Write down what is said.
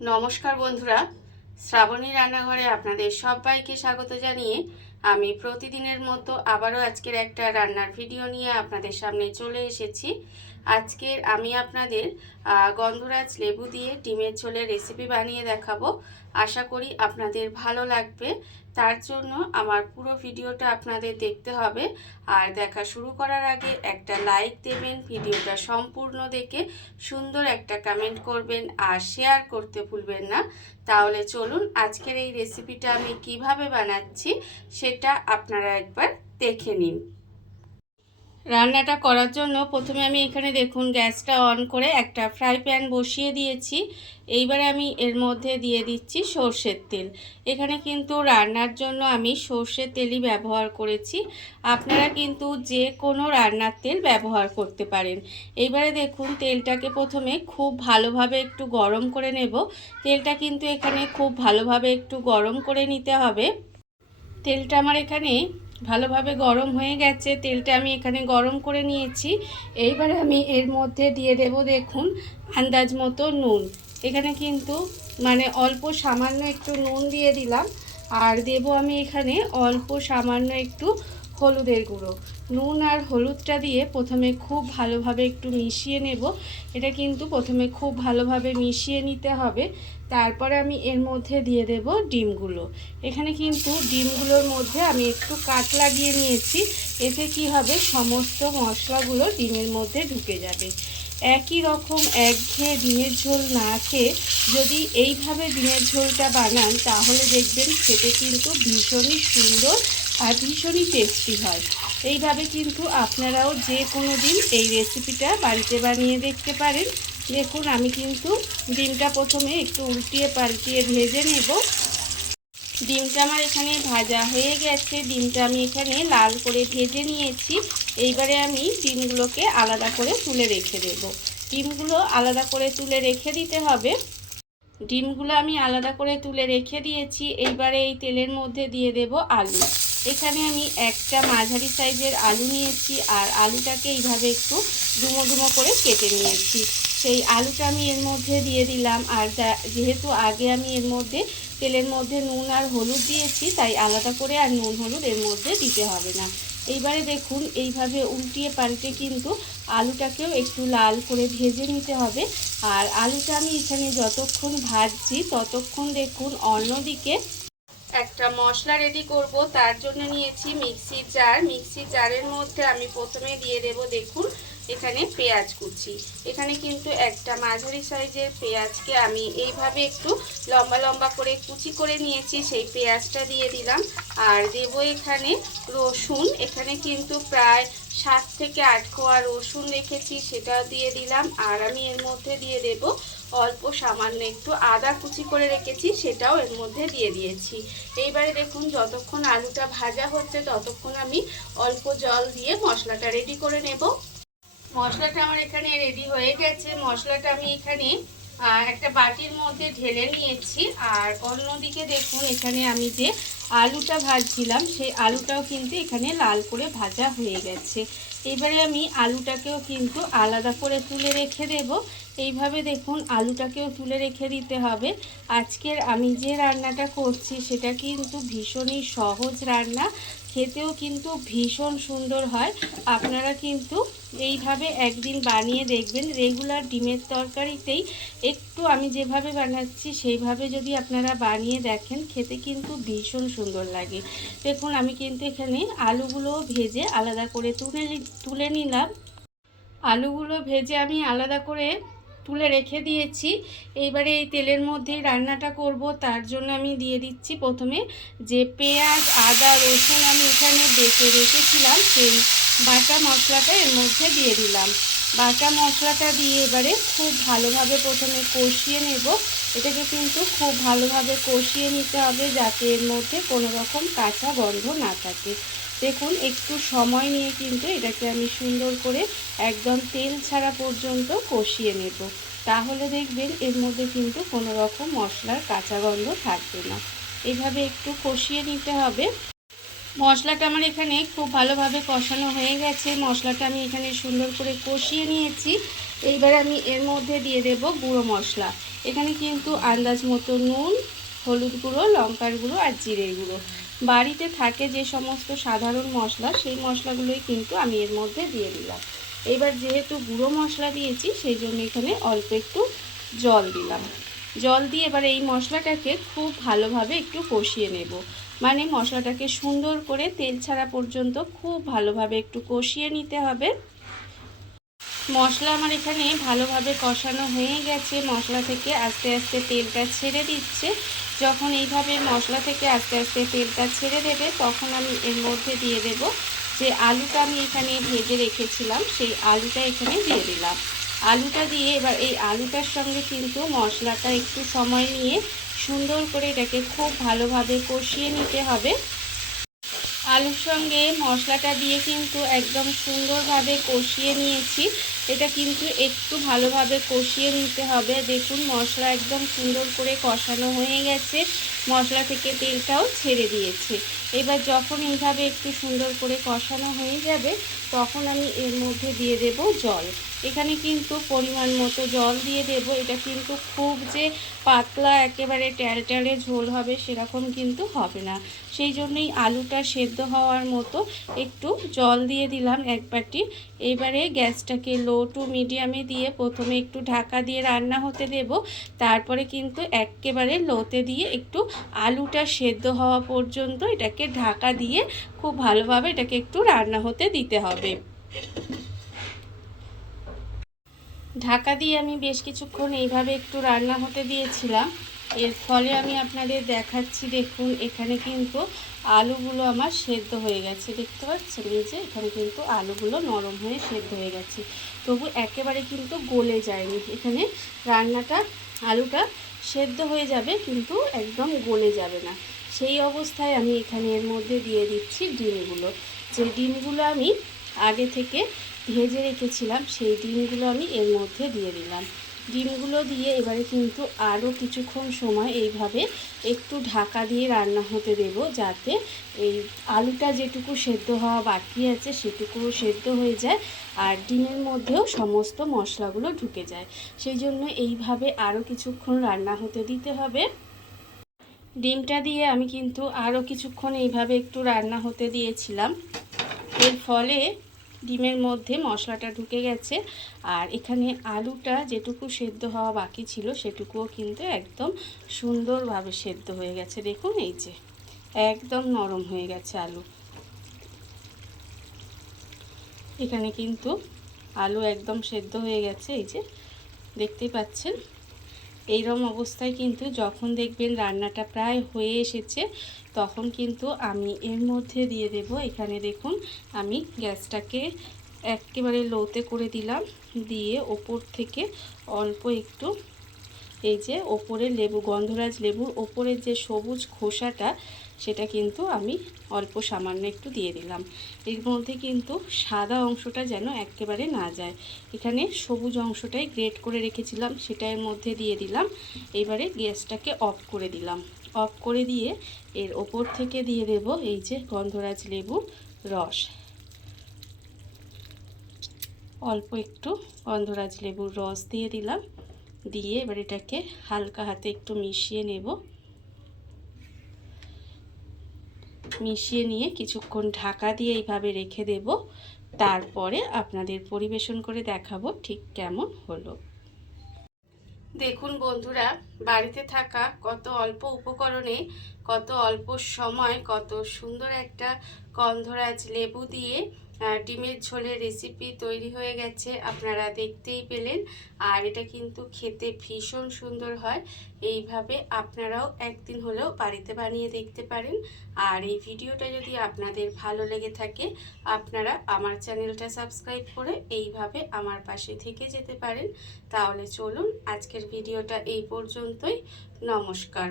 নমস্কার বন্ধুরা, শ্রাবণী রান্নাঘরে আপনাদের সবাইকে স্বাগত জানিয়ে আমি প্রতিদিনের মতো আবারও আজকের একটা রান্নার ভিডিও নিয়ে আপনাদের সামনে চলে এসেছি। আজকের আমি আপনাদের গন্ধরাজ লেবু দিয়ে ডিমের ঝোলের রেসিপি বানিয়ে দেখাবো। আশা করি আপনাদের ভালো লাগবে। তার জন্য আমার পুরো ভিডিওটা আপনাদের দেখতে হবে। আর দেখা শুরু করার আগে একটা লাইক দেবেন, ভিডিওটা সম্পূর্ণ দেখে সুন্দর একটা কমেন্ট করবেন আর শেয়ার করতে ভুলবেন না। তাহলে চলুন আজকের এই রেসিপিটা আমি কিভাবে বানাচ্ছি সেটা আপনারা একবার দেখে নিন। রান্নাটা করার জন্য প্রথমে আমি এখানে দেখুন গ্যাসটা অন করে একটা ফ্রাই প্যান বসিয়ে দিয়েছি। এইবারে আমি এর মধ্যে দিয়ে দিচ্ছি সর্ষের তেল। এখানে কিন্তু রান্নার জন্য আমি সর্ষের তেলই ব্যবহার করেছি। আপনারা কিন্তু যে কোনো রান্নার তেল ব্যবহার করতে পারেন। এইবারে দেখুন তেলটাকে প্রথমে খুব ভালোভাবে একটু গরম করে নেব। তেলটা কিন্তু এখানে খুব ভালোভাবে একটু গরম করে নিতে হবে। তেলটা আমার এখানে ভালোভাবে গরম হয়ে গেছে। তেলটা আমি এখানে গরম করে নিয়েছি। এইবারে আমি এর মধ্যে দিয়ে দেব দেখুন আন্দাজ মতো নুন। এখানে কিন্তু অল্প সামান্য একটু নুন দিয়ে দিলাম। আর দেব আমি এখানে অল্প সামান্য একটু হলুদের গুঁড়ো। নুন আর হলুদটা দিয়ে প্রথমে খুব ভালোভাবে একটু মিশিয়ে নেব। এটা কিন্তু প্রথমে খুব ভালোভাবে মিশিয়ে নিতে হবে। তারপরে আমি এর মধ্যে দিয়ে দেব ডিমগুলো। এখানে কিন্তু ডিমগুলোর মধ্যে আমি একটু কাট লাগিয়ে নিয়েছি। এতে কি হবে, সমস্ত মশলাগুলো ডিমের মধ্যে ঢুকে যাবে। একই রকম একঘেয়ে ডিমের ঝোল না খেয়ে যদি এইভাবে ডিমের ঝোলটা বানান তাহলে দেখবেন খেতে কিন্তু ভীষণই সুন্দর আর ভীষণই টেস্টি হয়। এইভাবে কিন্তু আপনারাও যে কোনো দিন এই রেসিপিটা বাড়িতে বানিয়ে দেখতে পারেন। দেখুন আমি কিন্তু ডিমটা প্রথমে একটু উল্টিয়ে পাল্টিয়ে ভেজে নেব। ডিমটা আমার এখানে ভাজা হয়ে গেছে। ডিমটা আমি এখানে লাল করে ভেজে নিয়েছি। এইবারে আমি ডিমগুলোকে আলাদা করে তুলে রেখে দেব। ডিমগুলো আলাদা করে তুলে রেখে দিতে হবে। ডিমগুলো আমি আলাদা করে তুলে রেখে দিয়েছি। এইবারে এই তেলের মধ্যে দিয়ে দেব আলু। এখানে আমি একটা মাঝারি সাইজের আলু নিয়েছি আর আলুটাকে এইভাবে একটু ডুমো ডুমো করে কেটে নিয়েছি। সেই আলুটা আমি এর মধ্যে দিয়ে দিলাম। আর যেহেতু আগে আমি এর মধ্যে তেলের মধ্যে নুন আর হলুদ দিয়েছি, তাই আলাদা করে আর নুন হলুদ এর মধ্যে দিতে হবে না। এইবারে দেখুন এইভাবে উল্টিয়ে পাল্টে কিন্তু আলুটাকেও একটু লাল করে ভেজে নিতে হবে। আর আলুটা আমি এখানে যতক্ষণ ভাজছি ততক্ষণ দেখুন অন্যদিকে একটা মশলা রেডি করব। তার জন্য নিয়েছি মিক্সির জার। মিক্সির জারের মধ্যে আমি প্রথমে দিয়ে দেব দেখুন এখানে পেঁয়াজ কুচি। এখানে কিন্তু একটা মাঝারি সাইজের পেঁয়াজকে আমি এইভাবে একটু লম্বা লম্বা করে কুচি করে নিয়েছি, সেই পেঁয়াজটা দিয়ে দিলাম। আর দেব এখানে রসুন। এখানে কিন্তু প্রায় 7 থেকে 8 কোয়া রসুন রেখেছি, সেটাও দিয়ে দিলাম। আর আমি এর মধ্যে দিয়ে দেব অল্প সামান্য একটু আদা কুচি করে রেখেছি, সেটাও এর মধ্যে দিয়ে দিয়েছি। এইবারে দেখুন যতক্ষণ আলুটা ভাজা হচ্ছে ততক্ষণ আমি অল্প জল দিয়ে মশলাটা রেডি করে নেব। মশলাটা আমার এখানে রেডি হয়ে গেছে। মশলাটা আমি এখানে একটা বাটির মধ্যে ঢেলে নিয়েছি। আর অন্যদিকে দেখুন এখানে আমি যে আলুটা ভাজছিলাম সেই আলুটাও কিন্তু এখানে লাল করে ভাজা হয়ে গেছে। এবারে আমি আলুটাকেও কিন্তু আলাদা করে তুলে রেখে দেব। এইভাবে দেখুন আলুটাকেও তুলে রেখে দিতে হবে। আজকের আমি যে রান্নাটা করছি সেটা কিন্তু ভীষণই সহজ রান্না, খেতেও কিন্তু ভীষণ সুন্দর হয়। আপনারা কিন্তু এইভাবে একদিন বানিয়ে দেখবেন। রেগুলার ডিমের তরকারিতেই একটু আমি যেভাবে বানাচ্ছি সেইভাবে যদি আপনারা বানিয়ে দেখেন খেতে কিন্তু ভীষণ সুন্দর লাগে। দেখুন আমি কিন্তু এখানে আলুগুলো ভেজে আলাদা করে তুলে নিলাম। আলুগুলো ভেজে আমি আলাদা করে তুলে রেখে দিয়েছি। এইবারে এই তেলের মধ্যেই রান্নাটা করব। তার জন্য আমি দিয়ে দিচ্ছি প্রথমে যে পেঁয়াজ আদা রসুন আমি এখানে বেটে রেখেছিলাম সেই বাটা মশলাটা এর মধ্যে দিয়ে দিলাম। বাটা মশলাটা দিয়ে এবারে খুব ভালোভাবে প্রথমে কষিয়ে নেব। এটাকে কিন্তু খুব ভালোভাবে কষিয়ে নিতে হবে যাতে এর মধ্যে কোনো রকম কাঁচা গন্ধ না থাকে। দেখুন একটু সময় নিয়ে কিন্তু এটাকে আমি সুন্দর করে একদম তেল ছাড়া পর্যন্ত কষিয়ে নেব। তাহলে দেখবেন এর মধ্যে কিন্তু কোনো রকম মশলার কাঁচা গন্ধ থাকবে না। এইভাবে একটু কষিয়ে নিতে হবে। মশলাটা আমার এখানে খুব ভালোভাবে কষানো হয়ে গেছে। মশলাটা আমি এখানে সুন্দর করে কষিয়ে নিয়েছি। এইবার আমি এর মধ্যে দিয়ে দেব গুঁড়ো মশলা। এখানে কিন্তু আন্দাজ মতো নুন, হলুদ গুঁড়ো, লঙ্কার গুঁড়ো আর জিরের গুঁড়ো, বাড়িতে থাকে যে সমস্ত সাধারণ মশলা সেই মশলাগুলোই কিন্তু আমি এর মধ্যে দিয়ে দিলাম। এবার যেহেতু গুঁড়ো মশলা দিয়েছি সেই জন্য এখানে অল্প একটু জল দিলাম। জল দিয়ে এবার এই মশলাটাকে খুব ভালোভাবে একটু কষিয়ে নেব, মানে মশলাটাকে সুন্দর করে তেল ছাড়া পর্যন্ত খুব ভালোভাবে একটু কষিয়ে নিতে হবে। মশলা আমার এখানে ভালোভাবে কষানো হয়ে গেছে, মশলা থেকে আস্তে আস্তে তেলটা ছেড়ে দিচ্ছে। যখন এইভাবে মশলা থেকে আস্তে আস্তে তেলটা ছেড়ে দেবে তখন আমি এর মধ্যে দিয়ে দেব যে আলুটা আমি এখানে ভেজে রেখেছিলাম, সেই আলুটা এখানে দিয়ে দিলাম। আলুটা দিয়ে এবার এই আলুটার সঙ্গে কিন্তু মশলাটা একটু সময় নিয়ে সুন্দর করে এটাকে খুব ভালোভাবে কষিয়ে নিতে হবে। আলুর সঙ্গে মশলাটা দিয়ে কিন্তু একদম সুন্দরভাবে কষিয়ে নিয়েছি। এটা কিন্তু একটু ভালোভাবে কষিয়ে নিতে হবে। দেখুন মশলা একদম সুন্দর করে কষানো হয়ে গেছে, মশলা থেকে তেলটাও ছেড়ে দিয়েছে। এবার যখন এইভাবে একটু সুন্দর করে কষানো হয়ে যাবে তখন আমি এর মধ্যে দিয়ে দেব জল। এখানে কিন্তু পরিমাণ মতো জল দিয়ে দেব। এটা কিন্তু খুব যে পাতলা একেবারে ট্যালট্যালে ঝোল হবে সেরকম কিন্তু হবে না। সেই জন্যই আলুটা সেদ্ধ হওয়ার মতো একটু জল দিয়ে দিলাম এক বাটি। এবারে গ্যাসটাকে লো টু মিডিয়ামে দিয়ে প্রথমে একটু ঢাকা দিয়ে রান্না হতে দেব, তারপরে কিন্তু একেবারে লোতে দিয়ে একটু আলুটা সেদ্ধ হওয়া পর্যন্ত এটাকে ঢাকা দিয়ে খুব ভালোভাবে এটাকে একটু রান্না হতে দিতে হবে। ঢাকা দিয়ে আমি বেশ কিছুক্ষণ এইভাবে একটু রান্না হতে দিয়েছিলাম। এর ফলে আমি আপনাদের দেখাচ্ছি, দেখুন এখানে কিন্তু আলুগুলো আমার সেদ্ধ হয়ে গেছে, দেখতে পাচ্ছেন এই যে এখানে কিন্তু আলুগুলো নরম হয়ে সেদ্ধ হয়ে গেছে, তবু একেবারে কিন্তু গলে যায়নি। এখানে রান্নাটা আলুটা সেদ্ধ হয়ে যাবে কিন্তু একদম গলে যাবে না। সেই অবস্থায় আমি এখানে এর মধ্যে দিয়ে দিচ্ছি ডিমগুলো। যে ডিমগুলো আমি আগে থেকে ভেজে রেখেছিলাম সেই ডিমগুলো আমি এর মধ্যে দিয়ে দিলাম। ডিমগুলো দিয়ে এবারে কিন্তু আরও কিছুক্ষণ সময় এইভাবে একটু ঢাকা দিয়ে রান্না হতে দেব, যাতে এই আলুটা যেটুকু সেদ্ধ হওয়া বাকি আছে সেটুকুও সেদ্ধ হয়ে যায় আর ডিমের মধ্যেও সমস্ত মশলাগুলো ঢুকে যায়। সেই জন্য এইভাবে আরও কিছুক্ষণ রান্না হতে দিতে হবে। ডিমটা দিয়ে আমি কিন্তু আরও কিছুক্ষণ এইভাবে একটু রান্না হতে দিয়েছিলাম। এর ফলে ডিমের মধ্যে মশলাটা ঢুকে গেছে আর এখানে আলুটা যেটুকু সেদ্ধ হওয়া বাকি ছিল সেটুকুও কিন্তু একদম সুন্দরভাবে সেদ্ধ হয়ে গেছে। দেখুন এই যে একদম নরম হয়ে গেছে আলু। এখানে কিন্তু আলু একদম সেদ্ধ হয়ে গেছে, এই যে দেখতেই পাচ্ছেন। এইরকম অবস্থায় কিন্তু যখন দেখবেন রান্নাটা প্রায় হয়ে এসেছে তখন কিন্তু আমি এর মধ্যে দিয়ে দেব, এখানে দেখুন আমি গ্যাসটাকে একেবারে লোতে করে দিলাম, দিয়ে ওপর থেকে অল্প একটু এই যে ওপরে লেবু, গন্ধরাজ লেবুর ওপরের যে সবুজ খোসাটা সেটা কিন্তু আমি অল্প সামান্য একটু দিয়ে দিলাম। এর মধ্যে কিন্তু সাদা অংশটা যেন একেবারে না যায়, এখানে সবুজ অংশটাই গ্রেট করে রেখেছিলাম সেটা এর মধ্যে দিয়ে দিলাম। এবারে গ্যাসটাকে অফ করে দিলাম। অফ করে দিয়ে এর ওপর থেকে দিয়ে দেব এই যে গন্ধরাজ লেবুর রস। অল্প একটু গন্ধরাজ লেবুর রস দিয়ে দিলাম, দিয়ে এবার এটাকে হালকা হাতে একটু মিশিয়ে নেব। মিশিয়ে নিয়ে কিছুক্ষণ ঢাকা দিয়ে এইভাবে রেখে দেব, তারপরে আপনাদের পরিবেশন করে দেখাবো ঠিক কেমন হলো। দেখুন বন্ধুরা, বাড়িতে থাকা কত অল্প উপকরণে কত অল্প সময় কত সুন্দর একটা গন্ধরাজ লেবু দিয়ে ডিমের ঝোলের রেসিপি তৈরি হয়ে গেছে, আপনারা দেখতেই পেলেন। আর এটা কিন্তু খেতে ভীষণ সুন্দর হয়। এইভাবে আপনারাও একদিন হলেও বাড়িতে বানিয়ে দেখতে পারেন। আর এই ভিডিওটা যদি আপনাদের ভালো লেগে থাকে আপনারা আমার চ্যানেলটা সাবস্ক্রাইব করে এইভাবে আমার পাশে থেকে যেতে পারেন। তাহলে চলুন আজকের ভিডিওটা এই পর্যন্তই। নমস্কার।